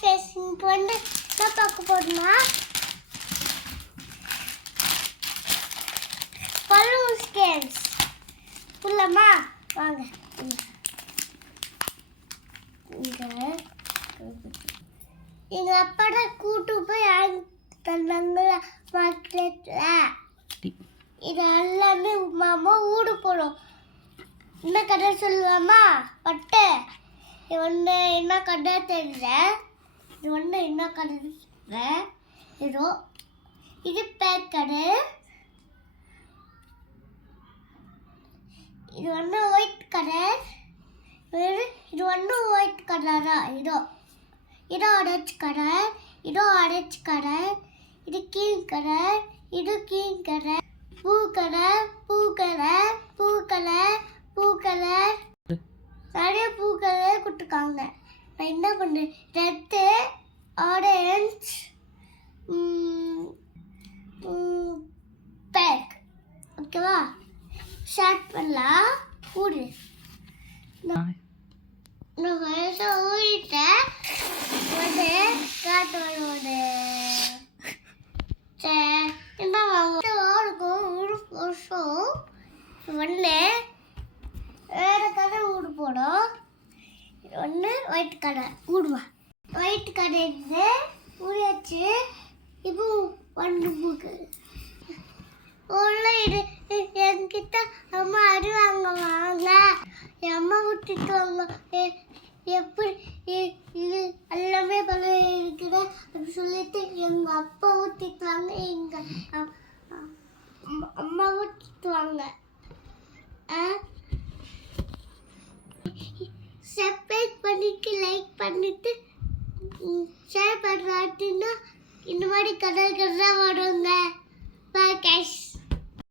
ஃபேஸிங்க்கு வந்து என்ன பார்க்க போறோம்னா பலூன் கேம்ஸ் புள்ளமா வாங்க எங்க அப்பாட கூட்டு போய் தந்தாங்களா மார்க்கெட்ல இது எல்லாமே மாமா ஊடு போடும் என்ன கடை சொல்லுவாமா பட்டு இது ஒன்று என்ன கடை தெரியல இது ஒன்று என்ன கடை இதோ இது பேக் கடை இது ஒன்று ஒயிட் கடை இது ஒன்று ஒயிட் கலரா இதோ இதோ ஆரஞ்சு கலர் இதோ ஆரஞ்சு கலர் இது கீழ் கலர் இது கீழ் கலர் பூ கலர் பூ கலர் பூ கலர் பூ கலர் நிறைய பூ கலர் கொடுத்துருக்காங்க நான் என்ன பண்ணுறேன் ரெட்டு ஆரஞ்சு பேக் ஓகேவா ஸ்டார்ட் பண்ணலாம் ஊடு நான் ஊறிட்டேன் வந்து காட்டு என்ன இருக்கும் ஊடு வருஷம் ஒன்று வேறு கடை ஊடு போடும் ஒன்று ஒயிட் கடை ஊடுவா ஒயிட் கடை இருந்து ஊறியாச்சு இப்போ ஒன்று பூக்கு இது என்கிட்ட அம்மா அடி வாங்க என் அம்மா விட்டுட்டு வாங்க எப்படி இது எல்லாமே பல இருக்கிற அப்படி சொல்லிட்டு எங்கள் அப்பா ஊற்றிட்டுவாங்க எங்கள் அம்மா ஊற்றிட்டுவாங்க சப்ஸ்கிரைப் பண்ணிட்டு லைக் பண்ணிட்டு ஷேர் பண்ணுறாட்டின்னா இந்த மாதிரி கதை வருங்க.